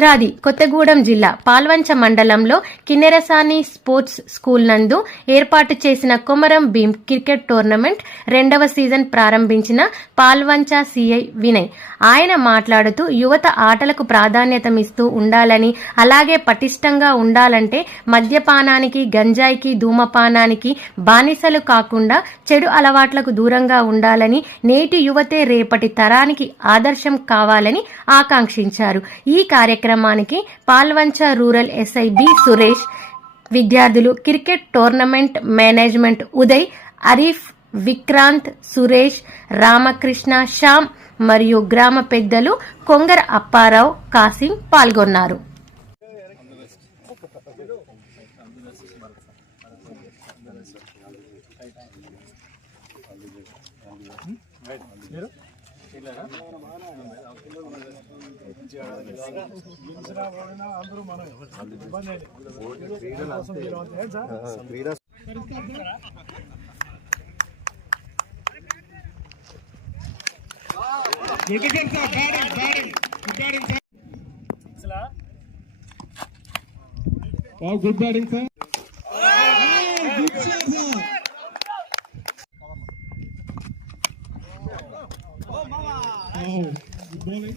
భద్రాది కొత్తగూడెం జిల్లా పాల్వంచ మండలంలో Kinnerasani sports school నందు ఏర్పాటు చేసిన కొమరం భీం క్రికెట్ టోర్నమెంట్ రెండవ సీజన్ ప్రారంభించిన పాల్వంచ సిఐ వినయ్. ఆయన మాట్లాడుతూ యువత ఆటలకు ప్రాధాన్యతమిస్తూ ఉండాలని అలాగే పటిష్టంగా ఉండాలంటే మద్యపానానికి గంజాయికి ధూమపానానికి బానిసలు కాకుండా చెడు అలవాట్లకు దూరంగా ఉండాలని నేటి యువతే రేపటి తరానికి ఆదర్శం కావాలని ఆకాంక్షించారు. ఈ కార్యక్రమం కార్యక్రమానికి Palvancha rural SI B Suresh విద్యార్థులు cricket tournament management Uday Arif Vikrant Suresh Ramakrishna Shyam మరియు గ్రామ పెద్దలు కొంగర అప్పారావు కాసిం పాల్గొన్నారు. మీరు? అందరూ మనం ఇబ్బంది క్రీడలు good batting sir Oh, good bowling.